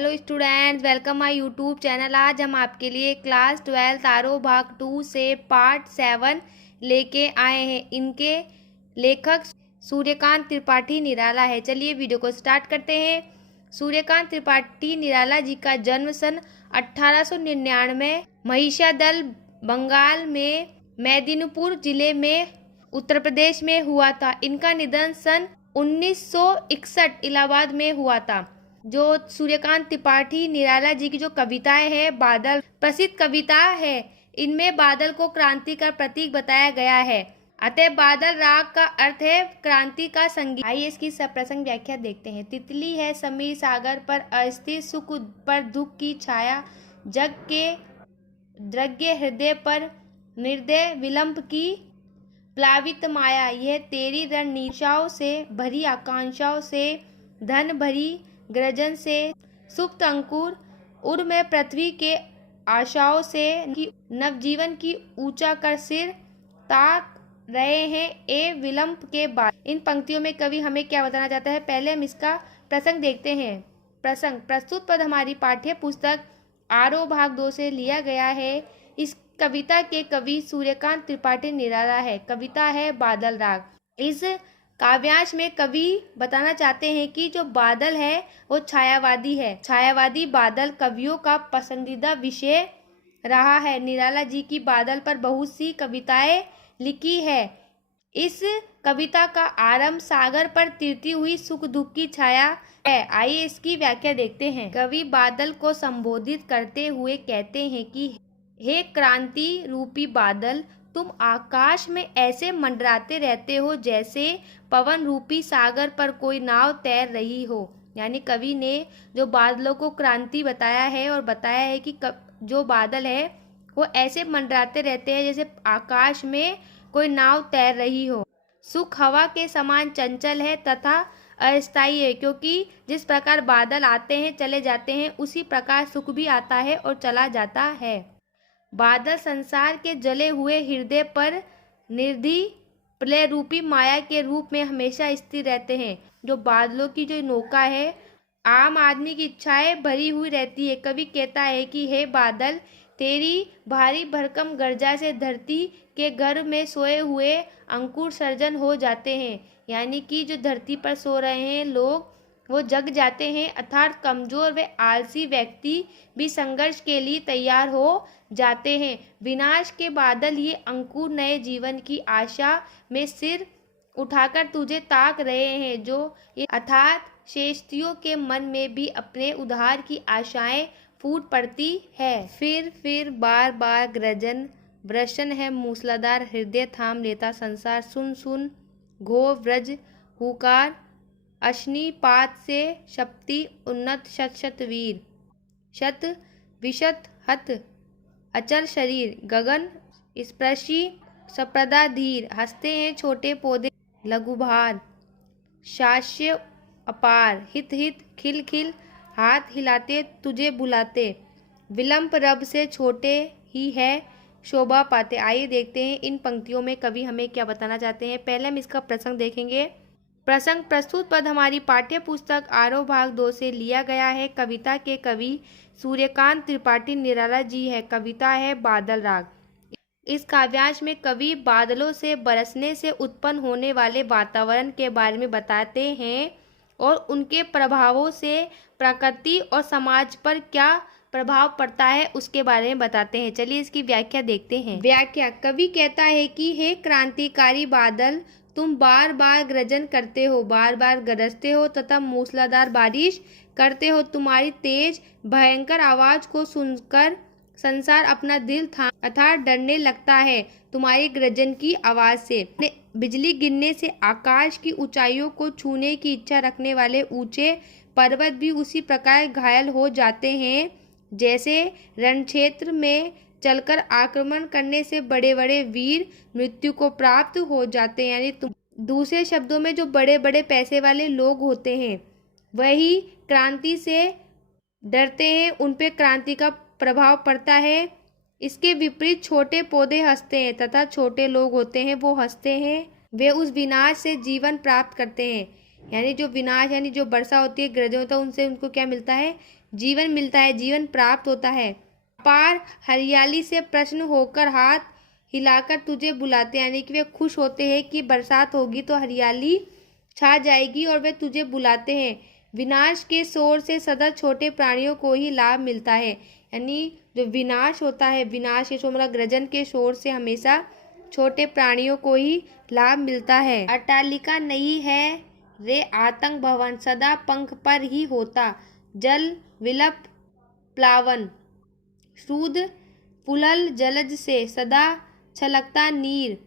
Hello students, welcome my YouTube channel. आज हम आपके लिए क्लास 12 आरोह भाग 2 से पार्ट 7 लेके आए हैं। इनके लेखक सूर्यकांत त्रिपाठी निराला है। चलिए वीडियो को स्टार्ट करते हैं। सूर्यकांत त्रिपाठी निराला जी का जन्म सन 1899 महिषादल, बंगाल में मेदिनीपुर जिले में उत्तर प्रदेश में हुआ था। इनका निधन सन 1961 इलाहाबाद में हुआ था। जो सूर्यकांत त्रिपाठी निराला जी की जो कविताएं हैं, बादल प्रसिद्ध कविता है। इनमें बादल को क्रांति का प्रतीक बताया गया है। अतः बादल राग का अर्थ है क्रांति का संगीत। आइए इसकी सप्रसंग व्याख्या देखते हैं। तितली है समीर सागर पर अस्थिर, सुख पर दुख की छाया, जग के द्रव्य हृदय पर निर्दय विलंब की प्लावित माया। यह तेरी रणनीतियों से भरी आकांक्षाओं से, धन भरी गर्जन से, सुप्त अंकुर उड़ में पृथ्वी के आशाओं से, नवजीवन की ऊंचा कर सिर ताक रहे हैं ए विलंब के बाद। इन पंक्तियों में कवि हमें क्या बताना चाहता है, पहले हम इसका प्रसंग देखते हैं। प्रसंग: प्रस्तुत पद हमारी पाठ्य पुस्तक आरोह भाग 2 से लिया गया है। इस कविता के कवि सूर्यकांत त्रिपाठी निराला है। कविता है बादल राग। इस काव्यांश में कवि बताना चाहते हैं कि जो बादल है वो छायावादी है। छायावादी बादल कवियों का पसंदीदा विषय रहा है। निराला जी की बादल पर बहुत सी कविताएं लिखी है। इस कविता का आरंभ सागर पर तिरती हुई सुख दुख की छाया है। आइए इसकी व्याख्या देखते हैं। कवि बादल को संबोधित करते हुए कहते हैं कि हे क्रांति रूपी बादल, तुम आकाश में ऐसे मंडराते रहते हो जैसे पवन रूपी सागर पर कोई नाव तैर रही हो। यानी कवि ने जो बादलों को क्रांति बताया है और बताया है कि जो बादल है वो ऐसे मंडराते रहते हैं जैसे आकाश में कोई नाव तैर रही हो। सुख हवा के समान चंचल है तथा अस्थायी है, क्योंकि जिस प्रकार बादल आते हैं चले जाते हैं, उसी प्रकार सुख भी आता है और चला जाता है। बादल संसार के जले हुए हृदय पर निर्धि प्रलय रूपी माया के रूप में हमेशा स्थिर रहते हैं। जो बादलों की जो नौका है, आम आदमी की इच्छाएं भरी हुई रहती है। कवि कहता है कि हे बादल, तेरी भारी भरकम गर्जा से धरती के घर में सोए हुए अंकुर सर्जन हो जाते हैं। यानी कि जो धरती पर सो रहे हैं लोग, वो जग जाते हैं, अर्थात कमजोर व आलसी व्यक्ति भी संघर्ष के लिए तैयार हो जाते हैं। विनाश के बादल ये अंकुर नए जीवन की आशा में सिर उठाकर तुझे ताक रहे हैं। जो ये अर्थात शेषतियों के मन में भी अपने उद्धार की आशाएं फूट पड़ती है। फिर बार बार गर्जन वर्षण है मूसलाधार, हृदय थाम लेता संसार। सुन सुन घो व्रज हुकार, अश्निपात से शक्ति उन्नत शत शत वीर। शत विशत हत अचल शरीर, गगन स्पर्शी सप्रदा धीर। हंसते हैं छोटे पौधे लघु भार, शास्य अपार। हित हित खिल खिल हाथ हिलाते तुझे बुलाते, विलंब रब से छोटे ही है शोभा पाते। आइए देखते हैं इन पंक्तियों में कवि हमें क्या बताना चाहते हैं। पहले हम इसका प्रसंग देखेंगे। प्रसंग: प्रस्तुत पद हमारी पाठ्य पुस्तक आरोह भाग 2 से लिया गया है। कविता के कवि सूर्यकांत त्रिपाठी निराला जी है। कविता है बादल राग। इस काव्यांश में कवि बादलों से बरसने से उत्पन्न होने वाले वातावरण के बारे में बताते हैं और उनके प्रभावों से प्रकृति और समाज पर क्या प्रभाव पड़ता है उसके बारे में बताते हैं। चलिए इसकी व्याख्या देखते हैं। व्याख्या: कवि कहता है कि हे क्रांतिकारी बादल, तुम बार बार गर्जन करते हो, बार बार गरजते हो तथा मूसलाधार बारिश करते हो। तुम्हारी तेज भयंकर आवाज को सुनकर संसार अपना दिल थाम अर्थात डरने लगता है। तुम्हारी गर्जन की आवाज से बिजली गिरने से आकाश की ऊंचाइयों को छूने की इच्छा रखने वाले ऊंचे पर्वत भी उसी प्रकार घायल हो जाते हैं जैसे रणक्षेत्र में चलकर आक्रमण करने से बड़े बड़े वीर मृत्यु को प्राप्त हो जाते हैं। यानी दूसरे शब्दों में जो बड़े बड़े पैसे वाले लोग होते हैं वही क्रांति से डरते हैं, उन पे क्रांति का प्रभाव पड़ता है। इसके विपरीत छोटे पौधे हंसते हैं तथा छोटे लोग होते हैं वो हंसते हैं, वे उस विनाश से जीवन प्राप्त करते हैं। यानी जो विनाश यानी जो वर्षा होती है, गर्जन होता है, उनसे उनको क्या मिलता है, जीवन मिलता है, जीवन प्राप्त होता है। अपार हरियाली से प्रसन्न होकर हाथ हिलाकर तुझे बुलाते हैं, यानी कि वे खुश होते हैं कि बरसात होगी तो हरियाली छा जाएगी और वे तुझे बुलाते हैं। विनाश के शोर से सदा छोटे प्राणियों को ही लाभ मिलता है, यानी जो विनाश होता है, विनाश के शोर मतलब गर्जन के शोर से हमेशा छोटे प्राणियों को ही लाभ मिलता है। अट्टालिका नहीं है रे आतंक भवन, सदा पंख पर ही होता जल विलप प्लावन। शुद्ध पुलल जलज से सदा छलकता नीर,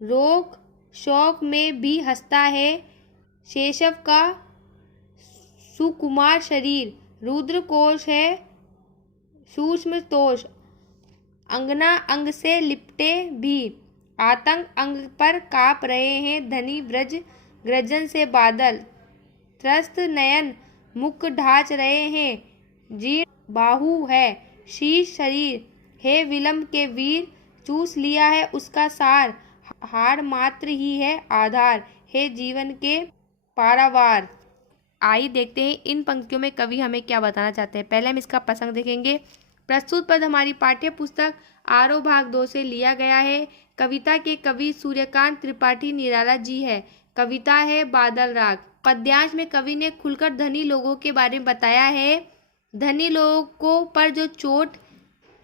रोग शोक में भी हंसता है शेषव का सुकुमार शरीर। रुद्र कोश है सूक्ष्म तोष, अंगना अंग से लिपटे भी, आतंक अंग पर काप रहे हैं धनी ब्रज गर्जन से बादल। त्रस्त नयन मुख ढांच रहे हैं, जीर्ण बाहु है शीश शरीर, हे विलंब के वीर चूस लिया है उसका सार, हार मात्र ही है आधार, हे जीवन के पारावार। आइए देखते हैं इन पंक्तियों में कवि हमें क्या बताना चाहते हैं। पहले हम इसका प्रसंग देखेंगे। प्रस्तुत पद हमारी पाठ्य पुस्तक आरोह भाग 2 से लिया गया है। कविता के कवि सूर्यकांत त्रिपाठी निराला जी है। कविता है बादल राग। पद्यांश में कवि ने खुलकर धनी लोगों के बारे में बताया है, धनी लोगों पर जो चोट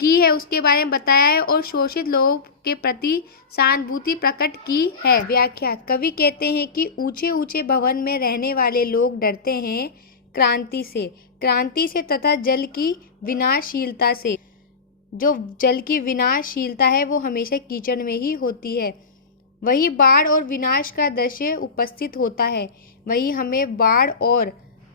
की है उसके बारे में बताया है और शोषित लोगों के प्रति सहानुभूति प्रकट की है। व्याख्या। कवि कहते हैं कि ऊंचे ऊंचे भवन में रहने वाले लोग डरते हैं क्रांति से तथा जल की विनाशशीलता से। जो जल की विनाशशीलता है वो हमेशा कीचड़ में ही होती है। वही बाढ़ और विनाश का दृश्य उपस्थित होता है, वही हमें बाढ़ और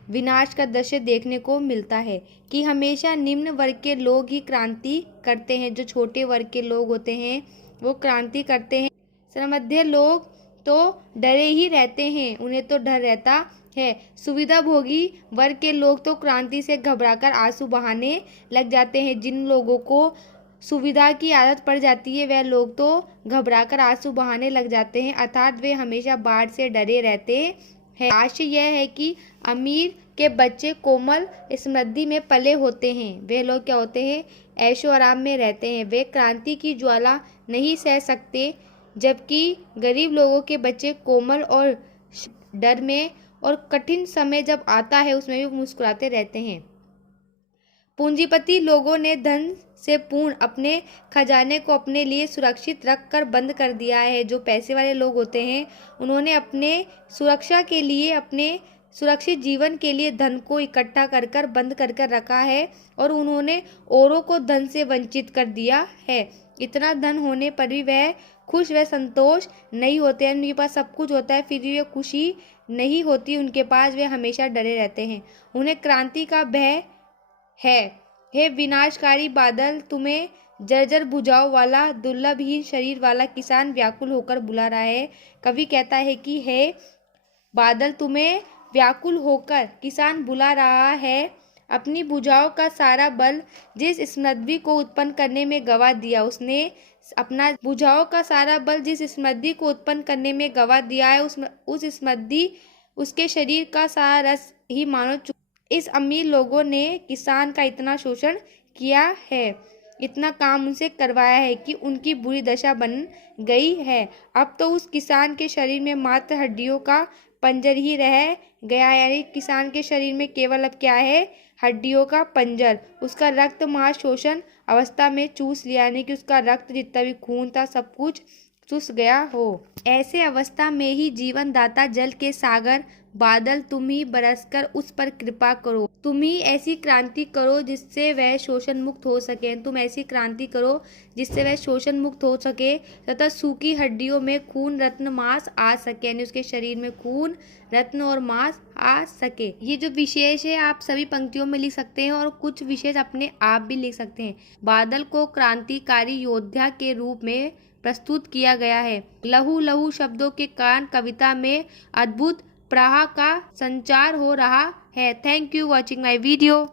विनाश का दृश्य देखने को मिलता है कि हमेशा निम्न वर्ग के लोग ही क्रांति करते हैं। जो छोटे वर्ग के लोग होते हैं वो क्रांति करते हैं। समध्य लोग तो डरे ही रहते हैं, उन्हें तो डर रहता है। सुविधा भोगी वर्ग के लोग तो क्रांति से घबराकर आंसू बहाने लग जाते हैं। जिन लोगों को सुविधा की आदत पड़ जाती है वह लोग तो घबराकर आंसू बहाने लग जाते हैं, अर्थात वे हमेशा बाढ़ से डरे रहते हैं। आशय यह है कि अमीर के बच्चे कोमल समृद्धि में पले होते हैं, वे लोग क्या होते हैं, ऐशो आराम में रहते हैं, वे क्रांति की ज्वाला नहीं सह सकते, जबकि गरीब लोगों के बच्चे कोमल और डर में और कठिन समय जब आता है उसमें भी मुस्कुराते रहते हैं। पूंजीपति लोगों ने धन से पूर्ण अपने खजाने को अपने लिए सुरक्षित रख कर बंद कर दिया है। जो पैसे वाले लोग होते हैं उन्होंने अपने सुरक्षा के लिए, अपने सुरक्षित जीवन के लिए धन को इकट्ठा कर कर बंद कर कर रखा है और उन्होंने औरों को धन से वंचित कर दिया है। इतना धन होने पर भी वह खुश व संतोष नहीं होते हैं। उनके पास सब कुछ होता है फिर भी वे खुशी नहीं होती उनके पास, वे हमेशा डरे रहते हैं। उन्हें क्रांति का भय है। हे विनाशकारी बादल, तुम्हें जर्जर भुजाओं वाला दुर्लभहीन शरीर वाला किसान व्याकुल होकर बुला रहा है। कवि कहता है कि हे बादल, तुम्हें व्याकुल होकर किसान बुला रहा है। अपनी भुजाओं का सारा बल जिस स्मृति को उत्पन्न करने में गवा दिया, उसने अपना भुजाओं का सारा बल जिस स्मृति को उत्पन्न करने में गवा दिया है, उस स्मृति उसके शरीर का सारा रस ही मानो इस अमीर लोगों ने किसान का इतना शोषण किया है, इतना काम उनसे करवाया है कि उनकी बुरी दशा बन गई है। अब तो उस किसान के शरीर में मात्र हड्डियों का पंजर ही रह गया है, यानी किसान के शरीर में केवल अब क्या है, हड्डियों का पंजर। उसका रक्त महाशोषण अवस्था में चूस लिया, यानी कि उसका रक्त जितना भी खून था सब कुछ चूस गया हो। ऐसे अवस्था में ही जीवन दाता जल के सागर बादल, तुम ही बरसकर उस पर कृपा करो। तुम ही ऐसी क्रांति करो जिससे वह शोषण मुक्त हो सके। तुम ऐसी क्रांति करो जिससे वह शोषण मुक्त हो सके तथा सूखी हड्डियों में खून रत्न मांस आ सके, यानी उसके शरीर में खून रत्न और मांस आ सके। ये जो विशेष है आप सभी पंक्तियों में लिख सकते हैं और कुछ विशेष अपने आप भी लिख सकते हैं। बादल को क्रांतिकारी योद्धा के रूप में प्रस्तुत किया गया है। लहू लहू शब्दों के कारण कविता में अद्भुत प्रवाह का संचार हो रहा है। Thank you watching my video.